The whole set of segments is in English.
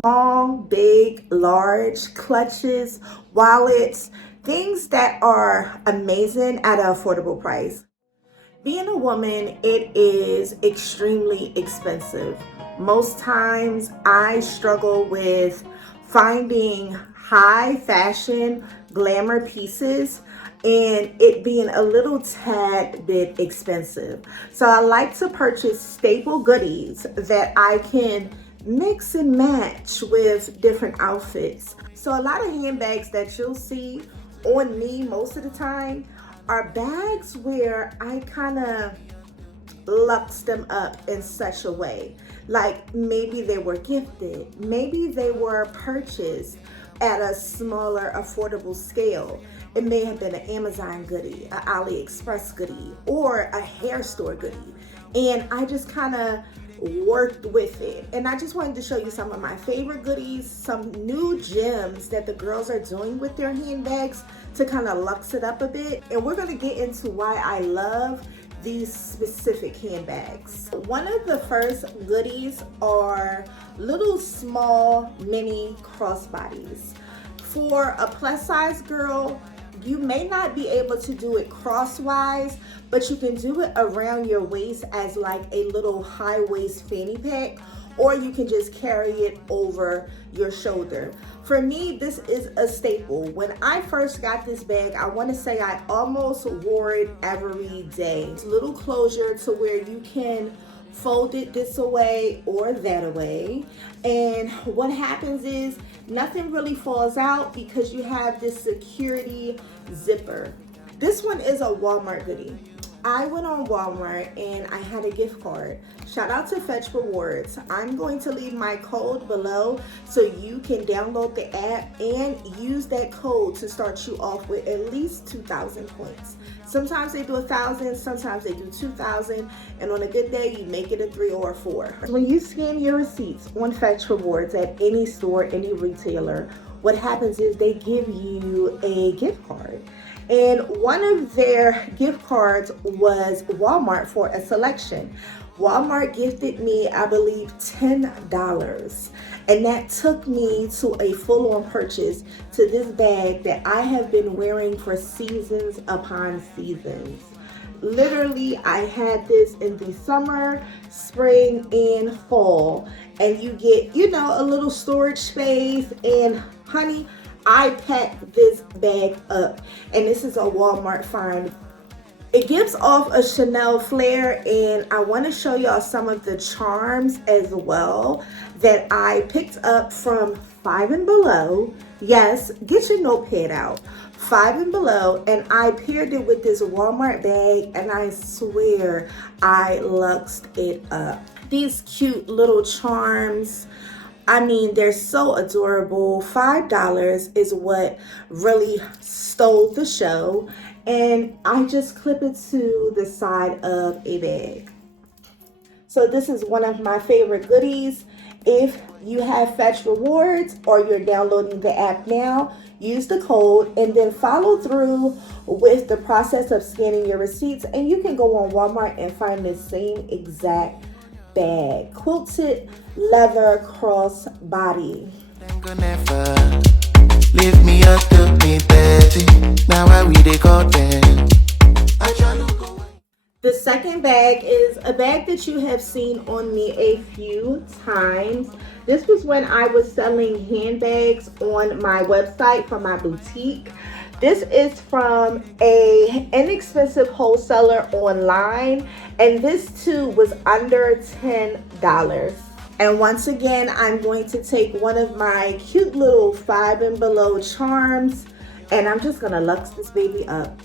small, big, large, clutches, wallets, things that are amazing at an affordable price. Being a woman, it is extremely expensive. Most times I struggle with finding high fashion glamour pieces and it being a little tad bit expensive. So I like to purchase staple goodies that I can mix and match with different outfits. So a lot of handbags that you'll see on me most of the time are bags where I kind of lux them up in such a way. Like maybe they were gifted, maybe they were purchased at a smaller affordable scale. It may have been an Amazon goodie, an AliExpress goodie, or a hair store goodie. And I just kind of worked with it. And I just wanted to show you some of my favorite goodies, some new gems that the girls are doing with their handbags to kind of luxe it up a bit. And we're going to get into why I love these specific handbags. One of the first goodies are little small mini crossbodies. For a plus size girl, you may not be able to do it crosswise, but you can do it around your waist as like a little high waist fanny pack, or you can just carry it over your shoulder. For me, this is a staple. When I first got this bag, I want to say I almost wore it every day. It's a little closure to where you can fold it this away or that away. And what happens is nothing really falls out because you have this security zipper. This one is a Walmart goodie. I went on Walmart and I had a gift card. Shout out to Fetch Rewards. I'm going to leave my code below so you can download the app and use that code to start you off with at least 2,000 points. Sometimes they do 1,000, sometimes they do 2,000, and on a good day, you make it a 3 or a 4. When you scan your receipts on Fetch Rewards at any store, any retailer, what happens is they give you a gift card. And one of their gift cards was Walmart for a selection. Walmart gifted me, I believe, $10. And that took me to a full-on purchase to this bag that I have been wearing for seasons upon seasons. Literally, I had this in the summer, spring, and fall. And you get, a little storage space. And honey, I packed this bag up, and this is a Walmart find. It gives off a Chanel flair, and I want to show y'all some of the charms as well that I picked up from Five and Below. Yes, get your notepad out. Five and Below, and I paired it with this Walmart bag, and I swear I luxed it up. These cute little charms, I mean, they're so adorable. $5 is what really stole the show. And I just clip it to the side of a bag. So this is one of my favorite goodies. If you have Fetch Rewards or you're downloading the app now, use the code and then follow through with the process of scanning your receipts. And you can go on Walmart and find the same exact bag. Quilted leather crossbody. Leave me up to me 30. Now I read it call them. The second bag is a bag that you have seen on me a few times. This was when I was selling handbags on my website for my boutique. This is from a inexpensive wholesaler online, and this too was under $10. And once again, I'm going to take one of my cute little Five and Below charms, and I'm just gonna luxe this baby up.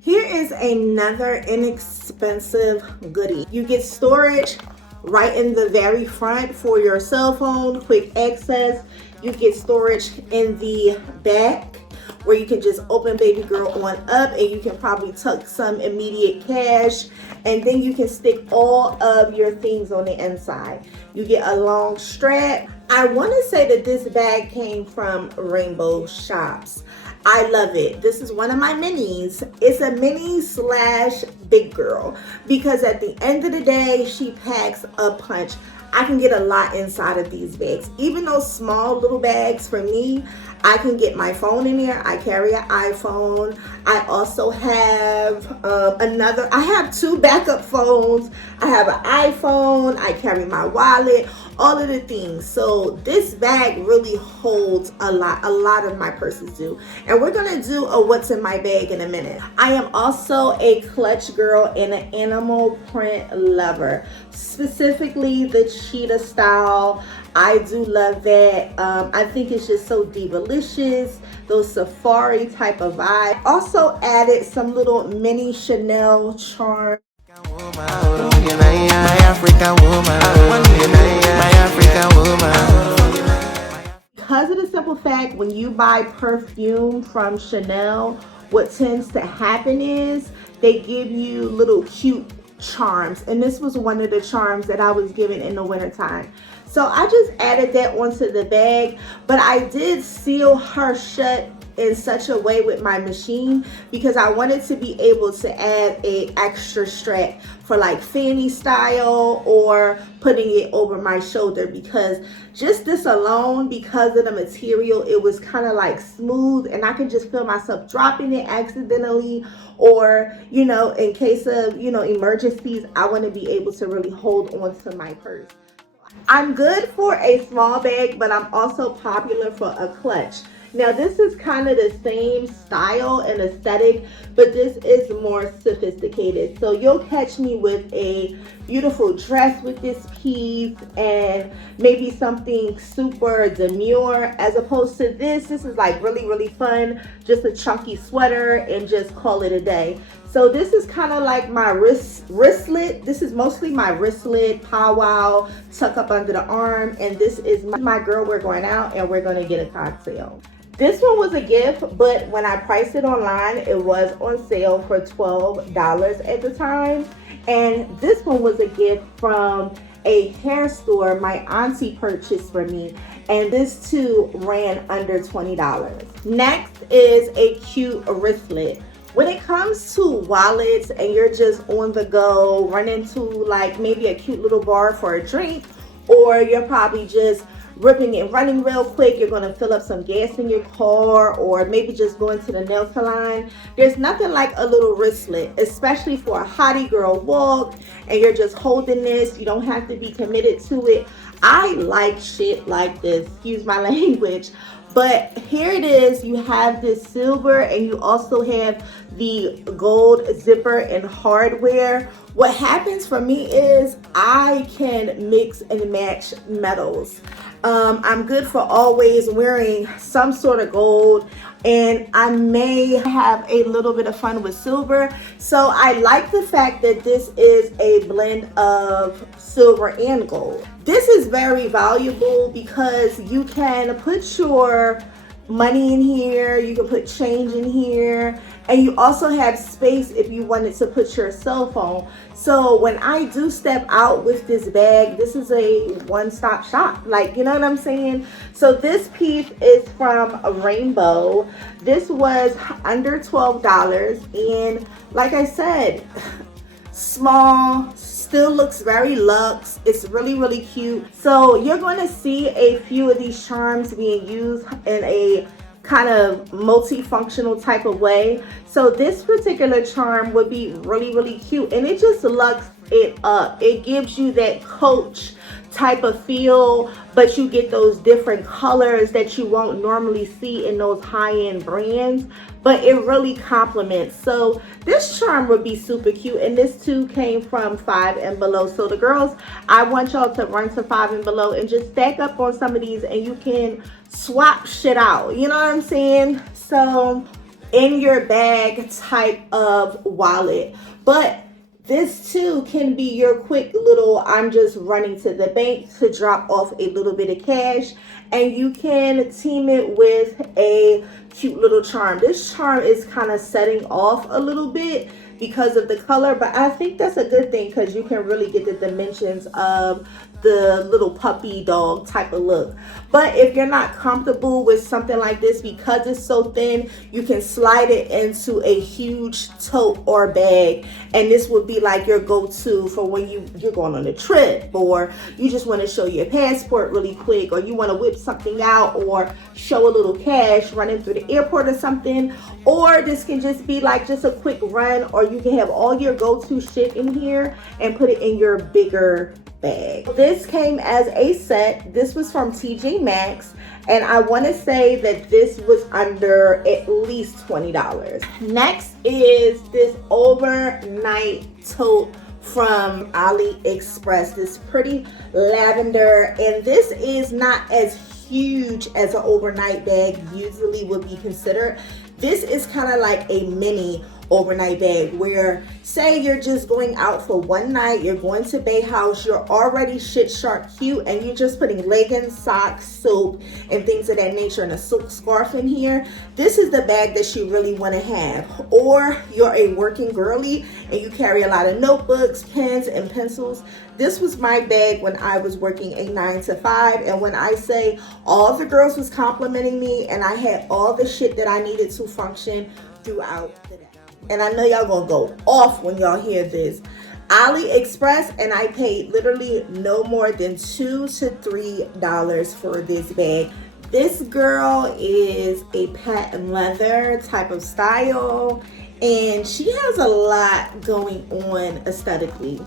Here is another inexpensive goodie. You get storage right in the very front for your cell phone, quick access. You get storage in the back where you can just open baby girl on up, and you can probably tuck some immediate cash, and then you can stick all of your things on the inside. You get a long strap. I want to say that this bag came from Rainbow Shops. I love it. This is one of my minis. It's a mini slash big girl because at the end of the day, she packs a punch. I can get a lot inside of these bags. Even those small little bags for me, I can get my phone in there. I carry an iPhone. I also have I have two backup phones. I have an iPhone. I carry my wallet, all of the things. So this bag really holds a lot of my purses do. And we're gonna do a what's in my bag in a minute. I am also a clutch girl and an animal print lover, specifically the cheetah style. I do love that. I think it's just so delicious, those safari type of vibe. Also added some little mini Chanel charms. Because of the simple fact, when you buy perfume from Chanel, what tends to happen is they give you little cute charms. And this was one of the charms that I was given in the wintertime. So I just added that onto the bag, but I did seal her shut in such a way with my machine because I wanted to be able to add a extra strap for like fanny style or putting it over my shoulder, because just this alone, because of the material, it was kind of like smooth and I could just feel myself dropping it accidentally, or in case of emergencies, I want to be able to really hold on to my purse. I'm good for a small bag, but I'm also popular for a clutch. Now this is kind of the same style and aesthetic, but this is more sophisticated. So you'll catch me with a beautiful dress with this piece and maybe something super demure, as opposed to this is like really fun, just a chunky sweater and just call it a day. So this is kind of like my wristlet. This is mostly my wristlet, powwow, tuck up under the arm. And this is my girl, we're going out and we're going to get a cocktail. This one was a gift, but when I priced it online, it was on sale for $12 at the time. And this one was a gift from a hair store my auntie purchased for me. And this too ran under $20. Next is a cute wristlet. When it comes to wallets and you're just on the go, running to like maybe a cute little bar for a drink, or you're probably just ripping and running real quick, you're going to fill up some gas in your car, or maybe just going to the nail salon, there's nothing like a little wristlet, especially for a hottie girl walk and you're just holding this. You don't have to be committed to it. I like shit like this, excuse my language. But here it is, you have this silver and you also have the gold zipper and hardware. What happens for me is I can mix and match metals. I'm good for always wearing some sort of gold, and I may have a little bit of fun with silver. So I like the fact that this is a blend of silver and gold. This is very valuable because you can put your money in here, you can put change in here, and you also have space if you wanted to put your cell phone. So when I do step out with this bag, this is a one-stop shop, like, you know what I'm saying? So this piece is from Rainbow. This was under $12, and like I said, small, still looks very luxe. It's really cute. So you're going to see a few of these charms being used in a kind of multifunctional type of way. So this particular charm would be really cute, and it just looks it up. It gives you that Coach type of feel, but you get those different colors that you won't normally see in those high-end brands, but it really complements. So this charm would be super cute, and this too came from Five and Below. So the girls, I want y'all to run to Five and Below and just stack up on some of these, and you can swap shit out, you know what I'm saying? So in your bag type of wallet. But this too can be your quick little, I'm just running to the bank to drop off a little bit of cash. and you can team it with a cute little charm. This charm is kind of setting off a little bit because of the color, but I think that's a good thing because you can really get the dimensions of the little puppy dog type of look. But if you're not comfortable with something like this, because it's so thin, you can slide it into a huge tote or bag, and this would be like your go-to for when you're going on a trip, or you just want to show your passport really quick, or you want to whip something out or show a little cash running through the airport or something. Or this can just be like just a quick run, or you can have all your go-to shit in here and put it in your bigger bag. This came as a set. This was from TJ Maxx, and I want to say that this was under at least $20. Next is this overnight tote from AliExpress, this pretty lavender, and this is not as huge as an overnight bag usually would be considered. This is kind of like a mini overnight bag where, say you're just going out for one night, you're going to Bay House, you're already shit sharp cute, and you're just putting leggings, socks, soap, and things of that nature, and a silk scarf in here. This is the bag that you really want to have. Or you're a working girly and you carry a lot of notebooks, pens, and pencils. This was my bag when I was working a 9 to 5, and when I say all the girls was complimenting me and I had all the shit that I needed to function throughout the day. And I know y'all gonna go off when y'all hear this. AliExpress, and I paid literally no more than $2 to $3 for this bag. This girl is a patent leather type of style, and she has a lot going on aesthetically.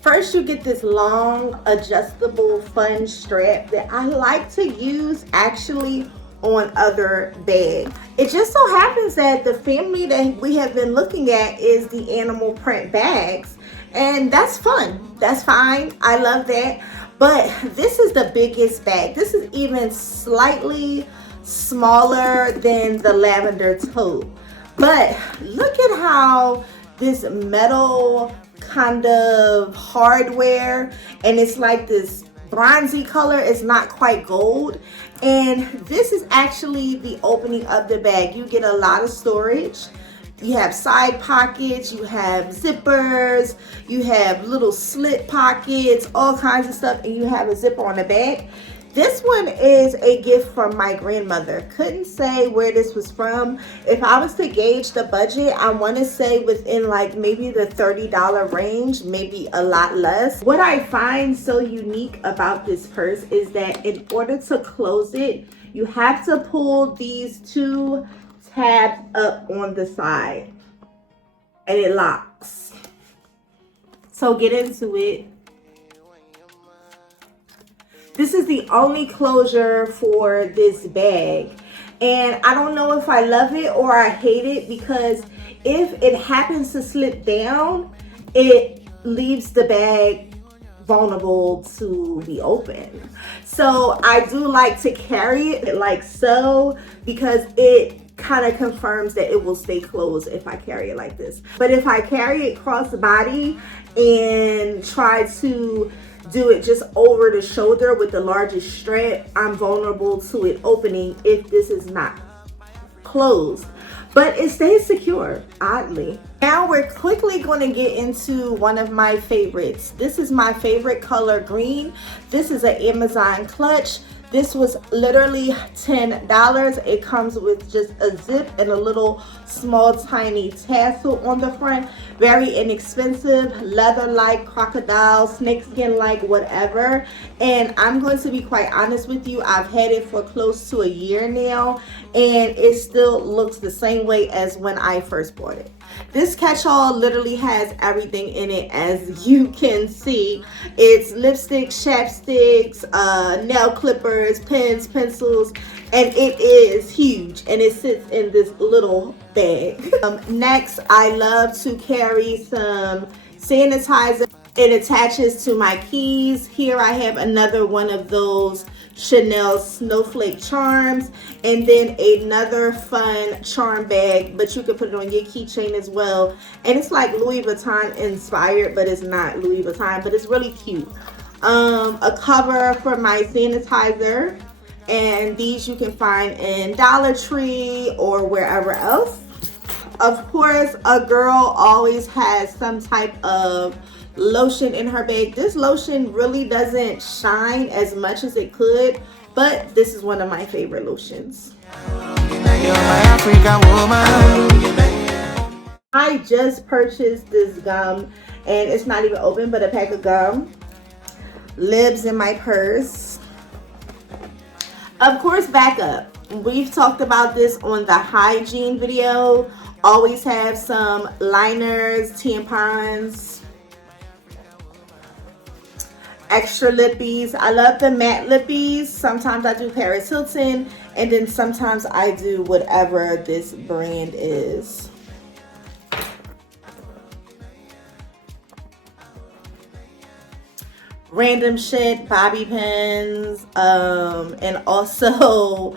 First, you get this long adjustable fun strap that I like to use actually on other bags. It just so happens that the family that we have been looking at is the animal print bags, and that's fun. That's fine. I love that. But this is the biggest bag. This is even slightly smaller than the lavender tote. But look at how this metal kind of hardware, and it's like this bronzy color. It's not quite gold. And this is actually the opening of the bag. You get a lot of storage. You have side pockets, you have zippers, you have little slit pockets, all kinds of stuff, and you have a zipper on the back. This one is a gift from my grandmother. Couldn't say where this was from. If I was to gauge the budget, I want to say within like maybe the $30 range, maybe a lot less. What I find so unique about this purse is that in order to close it, you have to pull these two tabs up on the side and it locks. So get into it. This is the only closure for this bag, and I don't know if I love it or I hate it, because if it happens to slip down, it leaves the bag vulnerable to be open. So I do like to carry it like so, because it kind of confirms that it will stay closed if I carry it like this. But if I carry it cross body and try to do it just over the shoulder with the largest strap, I'm vulnerable to it opening if this is not closed. But it stays secure, oddly. Now we're quickly going to get into one of my favorites. This is my favorite color, green. This is an Amazon clutch. This was literally $10. It comes with just a zip and a little small tiny tassel on the front. Very inexpensive, leather-like, crocodile, snakeskin-like, whatever. And I'm going to be quite honest with you, I've had it for close to a year now, and it still looks the same way as when I first bought it. This catch-all literally has everything in it, as you can see. It's lipsticks, chapsticks, nail clippers, pens, pencils, and it is huge, and it sits in this little bag. Next, I love to carry some sanitizer. It attaches to my keys. Here I have another one of those Chanel snowflake charms, and then another fun charm bag, but you can put it on your keychain as well. And it's like Louis Vuitton inspired, but it's not Louis Vuitton, but it's really cute. A cover for my sanitizer. And these you can find in Dollar Tree or wherever else. Of course, a girl always has some type of lotion in her bag. This lotion really doesn't shine as much as it could, but this is one of my favorite lotions. I just purchased this gum, and it's not even open, but a pack of gum. Libs in my purse. Of course, backup. We've talked about this on the hygiene video. Always have some liners, tampons, extra lippies. I love the matte lippies. Sometimes I do Paris Hilton, and then sometimes I do whatever this brand is. Random shit, bobby pins, and also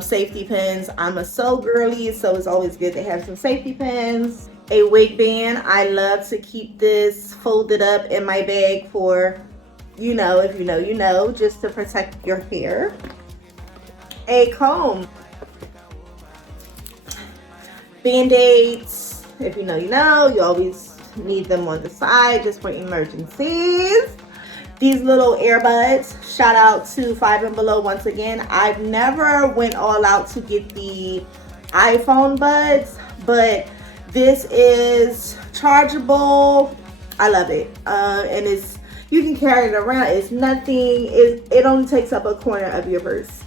safety pins. I'm a sew girly, so it's always good to have some safety pins. A wig band. I love to keep this folded up in my bag for, you know, if you know, you know, just to protect your hair. A comb. Band-aids. If you know, you know. You always need them on the side just for emergencies. These little earbuds, shout out to Five and Below once again. I've never went all out to get the iPhone buds, but this is chargeable. I love it. And it's, you can carry it around. It's nothing, it only takes up a corner of your purse.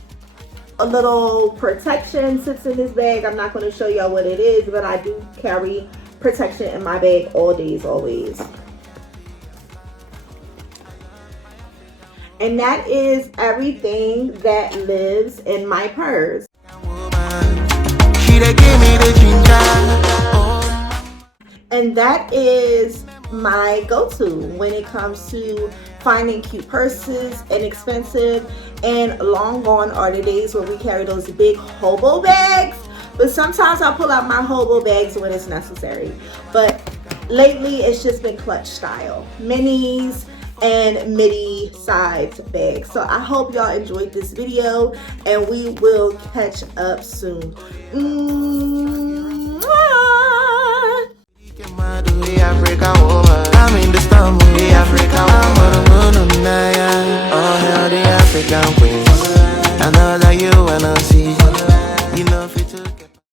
A little protection sits in this bag. I'm not going to show y'all what it is, but I do carry protection in my bag all days, always. And that is everything that lives in my purse. And that is my go-to when it comes to finding cute purses, inexpensive, and long gone are the days where we carry those big hobo bags. But sometimes I pull out my hobo bags when it's necessary. But lately it's just been clutch style. Minis and midi sized bags. So I hope y'all enjoyed this video, and we will catch up soon. Mwah!